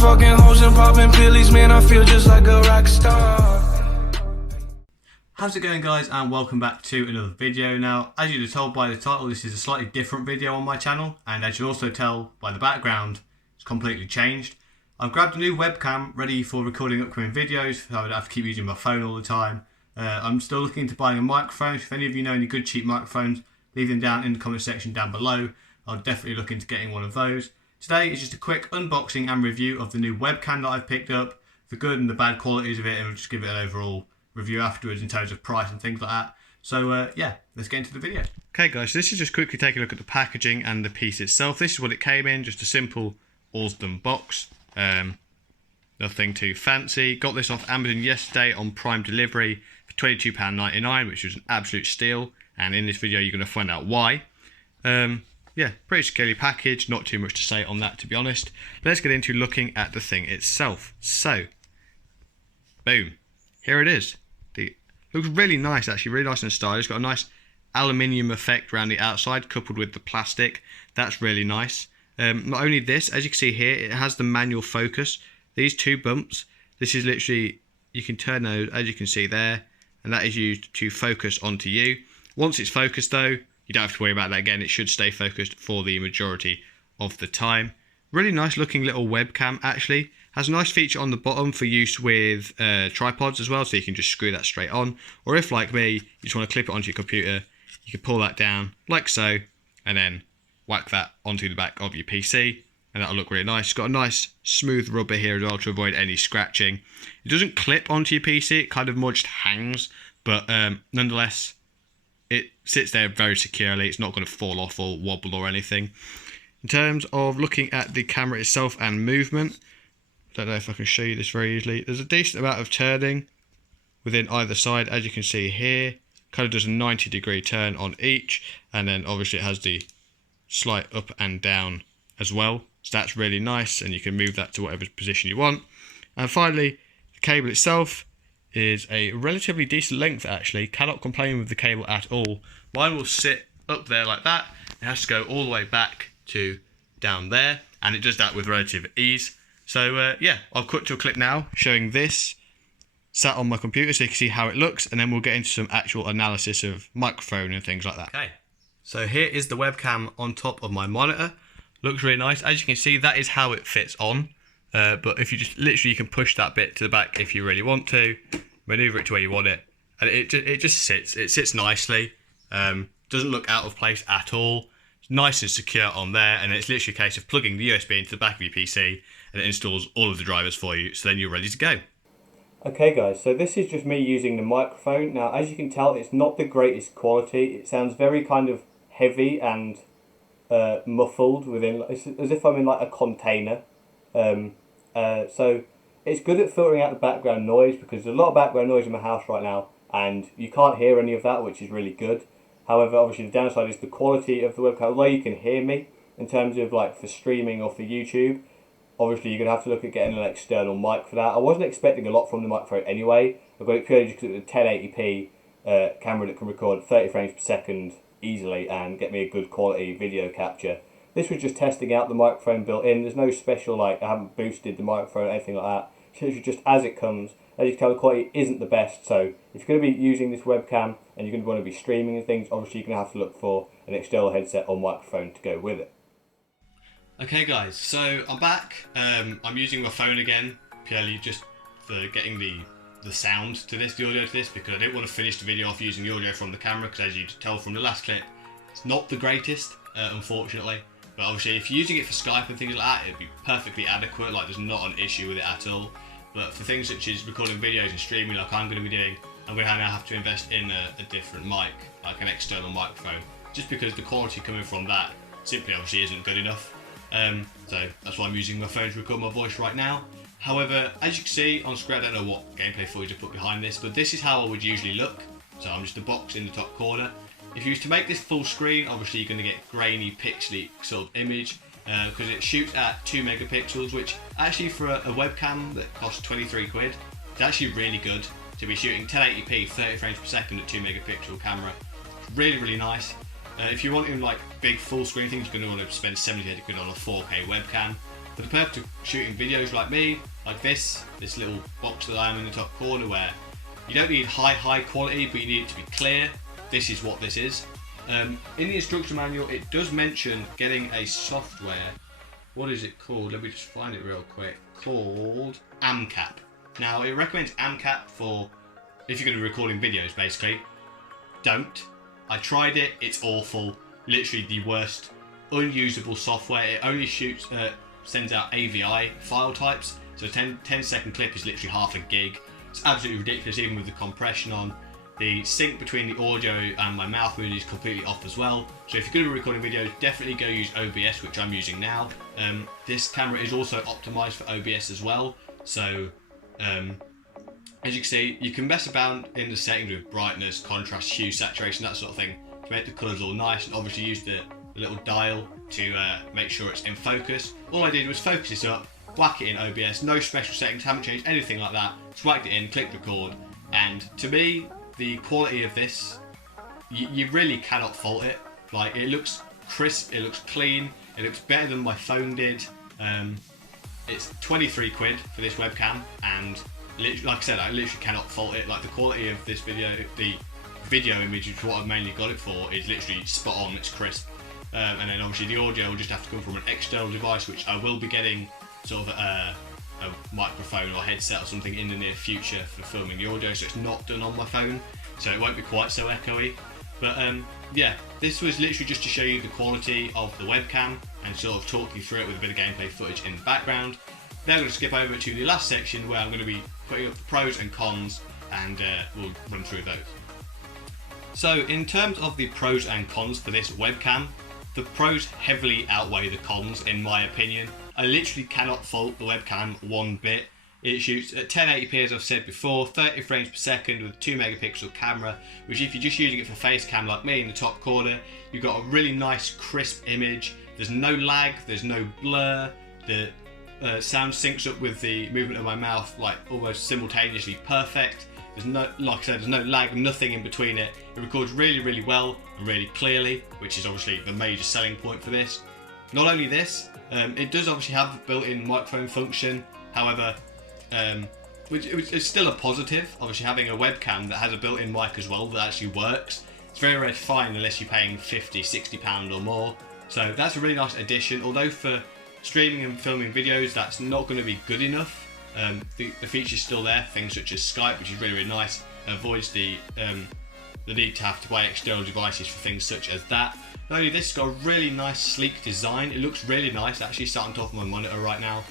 fucking hoes and popping pillies, man, I feel just like a rock star. How's it going, guys, and welcome back to another video. Now, as you'd have told by the title, this is a slightly different video on my channel, and as you'll also tell by the background, it's completely changed. I've grabbed a new webcam ready for recording upcoming videos, so I would have to keep using my phone all the time. I'm still looking into buying a microphone. If any of you know any good cheap microphones, leave them down in the comment section down below. I'll definitely look into getting one of those. Today is just a quick unboxing and review of the new webcam that I've picked up, the good and the bad qualities of it, and we'll just give it an overall review afterwards in terms of price and things like that. So yeah, let's get into the video. Okay guys, so this is just quickly taking a look at the packaging and the piece itself. This is what it came in, just a simple AUSDOM box. Nothing too fancy. Got this off Amazon yesterday on Prime delivery for £22.99, which was an absolute steal, and in this video you're going to find out why. Yeah, pretty securely packaged, not too much to say on that, to be honest. Let's get into looking at the thing itself. So, boom, here it is. Looks really nice, actually, really nice and stylish. It's got a nice aluminium effect around the outside, coupled with the plastic. That's really nice. Not only this, as you can see here, it has the manual focus. These two bumps, this is literally, you can turn those, as you can see there, and that is used to focus onto you. Once it's focused though, you don't have to worry about that again. It should stay focused for the majority of the time. Really nice looking little webcam, actually. Has a nice feature on the bottom for use with tripods as well, so you can just screw that straight on. Or if, like me, you just want to clip it onto your computer, you can pull that down like so, and then whack that onto the back of your PC, and that'll look really nice. It's got a nice smooth rubber here as well to avoid any scratching. It doesn't clip onto your PC, it kind of more just hangs, but nonetheless, it sits there very securely. It's not going to fall off or wobble or anything. In terms of looking at the camera itself and movement, don't know if I can show you this very easily. There's a decent amount of turning within either side, as you can see here. Kind of does a 90-degree turn on each, and then obviously it has the slight up and down as well. So that's really nice, and you can move that to whatever position you want. And finally, the cable itself is a relatively decent length, actually. Cannot complain with the cable at all. Mine will sit up there like that. It has to go all the way back to down there, and it does that with relative ease. So yeah, I'll cut to a clip now showing this sat on my computer so you can see how it looks, and then we'll get into some actual analysis of microphone and things like that. Okay, so here is the webcam on top of my monitor. Looks really nice. As you can see, that is how it fits on. But if you just literally, you can push that bit to the back if you really want to, maneuver it to where you want it, and it just sits. It sits nicely. Doesn't look out of place at all. It's nice and secure on there, and it's literally a case of plugging the USB into the back of your PC, and it installs all of the drivers for you, so then you're ready to go. Okay guys, so this is just me using the microphone. Now, as you can tell, it's not the greatest quality. It sounds very kind of heavy and muffled within, it's as if I'm in like a container. So it's good at filtering out the background noise, because there's a lot of background noise in my house right now, and you can't hear any of that, which is really good. However, obviously the downside is the quality of the webcam. Although you can hear me in terms of like for streaming or for YouTube, obviously you're going to have to look at getting an external mic for that. I wasn't expecting a lot from the microphone anyway. I've got it purely just because it's a 1080p camera that can record 30 frames per second easily and get me a good quality video capture. This was just testing out the microphone built in. There's no special, like, I haven't boosted the microphone or anything like that. It's literally just as it comes. As you can tell, the quality isn't the best, so if you're going to be using this webcam and you're going to want to be streaming and things, obviously you're going to have to look for an external headset or microphone to go with it. Okay guys, so I'm back. I'm using my phone again, purely just for getting the sound to this, the audio to this, because I didn't want to finish the video off using the audio from the camera, because as you can tell from the last clip, it's not the greatest, unfortunately. But obviously if you're using it for Skype and things like that, it'd be perfectly adequate, like there's not an issue with it at all. But for things such as recording videos and streaming like I'm going to be doing, I'm going to now have to invest in a different mic, like an external microphone, just because the quality coming from that simply obviously isn't good enough. So that's why I'm using my phone to record my voice right now. However, as you can see on screen, I don't know what gameplay footage I put behind this, but this is how I would usually look. So I'm just a box in the top corner. If you was to make this full screen, obviously you're going to get grainy, pixely sort of image, because it shoots at 2 megapixels, which actually for a webcam that costs 23 quid, it's actually really good to be shooting 1080p 30 frames per second at 2 megapixel camera. It's really, really nice. If you're wanting like big full screen things, you're going to want to spend 70 quid on a 4K webcam. For the purpose of shooting videos like me, like this little box that I am in the top corner, where you don't need high quality, but you need it to be clear, this is what this is. In the instruction manual, it does mention getting a software. What is it called? Let me just find it real quick. Called AMCAP. Now, it recommends AMCAP for if you're going to be recording videos, basically. Don't. I tried it. It's awful. Literally the worst, unusable software. It only sends out AVI file types. So a 10-second clip is literally half a gig. It's absolutely ridiculous, even with the compression on. The sync between the audio and my mouth movement is completely off as well. So if you're going to be recording videos, definitely go use OBS, which I'm using now. This camera is also optimized for OBS as well. So as you can see, you can mess about in the settings with brightness, contrast, hue, saturation, that sort of thing to make the colours all nice, and obviously use the little dial to make sure it's in focus. All I did was focus this up, whack it in OBS, no special settings, haven't changed anything like that, just whacked it in, clicked record, and to me, the quality of this, you really cannot fault it. Like, it looks crisp, it looks clean, it looks better than my phone did. It's 23 quid for this webcam, and like I said, I literally cannot fault it. Like, the quality of this video, the video image, which is what I've mainly got it for, is literally spot on, it's crisp. And then obviously the audio will just have to come from an external device, which I will be getting sort of a microphone or headset or something in the near future for filming the audio, so it's not done on my phone, so it won't be quite so echoey. But yeah, this was literally just to show you the quality of the webcam and sort of talk you through it with a bit of gameplay footage in the background. Now I'm going to skip over to the last section where I'm going to be putting up the pros and cons, and we'll run through those. So in terms of the pros and cons for this webcam, the pros heavily outweigh the cons in my opinion. I literally cannot fault the webcam one bit. It shoots at 1080p, as I've said before, 30 frames per second with a 2 megapixel camera, which if you're just using it for face cam like me in the top corner, you've got a really nice crisp image. There's no lag, there's no blur, the sound syncs up with the movement of my mouth like almost simultaneously perfect. There's no, like I said, there's no lag, nothing in between it. It records really well and really clearly, which is obviously the major selling point for this. Not only this, it does obviously have the built-in microphone function, however, which is still a positive. Obviously having a webcam that has a built-in mic as well that actually works, it's very rare to find unless you're paying £50–60 or more. So that's a really nice addition, although for streaming and filming videos that's not going to be good enough. The feature's still there, things such as Skype, which is really nice, avoids the need to have to buy external devices for things such as that. Not only this, it's got a really nice sleek design. It looks really nice, actually sat on top of my monitor right now.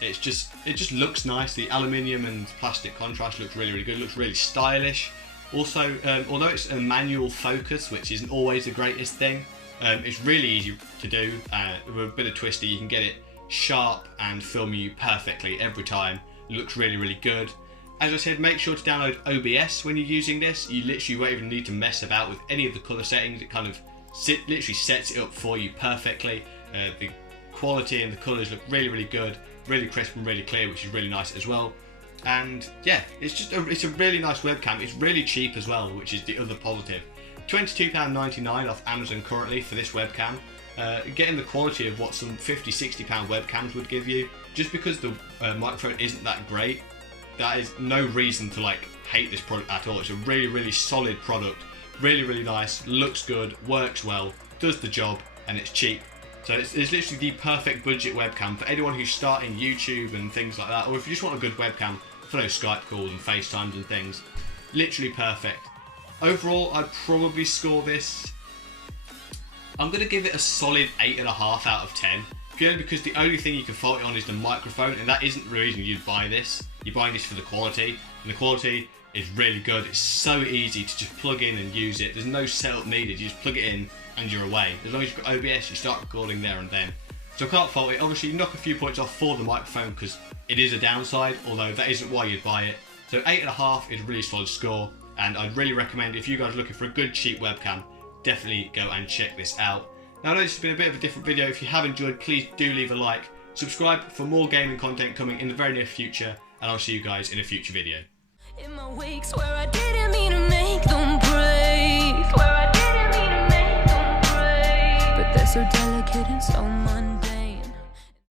It just looks nice. The aluminium and plastic contrast looks really good, it looks really stylish. Also, although it's a manual focus, which isn't always the greatest thing, it's really easy to do. With a bit of twisting, you can get it sharp and film you perfectly every time. It looks really good. As I said, make sure to download OBS when you're using this. You literally won't even need to mess about with any of the colour settings. It kind of literally sets it up for you perfectly. The quality and the colours look really good, really crisp and really clear, which is really nice as well. And yeah, it's a really nice webcam. It's really cheap as well, which is the other positive. £22.99 off Amazon currently for this webcam. Getting the quality of what some £50–60 webcams would give you. Just because the microphone isn't that great, that is no reason to like hate this product at all. It's a really solid product, really nice, looks good, works well, does the job, and it's cheap. So it's literally the perfect budget webcam for anyone who's starting YouTube and things like that, or if you just want a good webcam for those Skype calls and FaceTimes and things. Literally perfect. Overall, I'd probably score this, I'm going to give it a solid 8.5 out of 10, purely because the only thing you can fault it on is the microphone, and that isn't the reason you'd buy this. You're buying this for the quality, and the quality is really good. It's so easy to just plug in and use it. There's no setup needed. You just plug it in and you're away. As long as you've got OBS, you start recording there and then. So I can't fault it. Obviously, you knock a few points off for the microphone because it is a downside, although that isn't why you'd buy it. So 8.5 is a really solid score, and I'd really recommend, if you guys are looking for a good cheap webcam, definitely go and check this out. Now I know this has been a bit of a different video. If you have enjoyed, please do leave a like. Subscribe for more gaming content coming in the very near future, and I'll see you guys in a future video. In my weeks where I didn't mean to make them break, where I didn't mean to make them break, but they're so delicate and so mundane.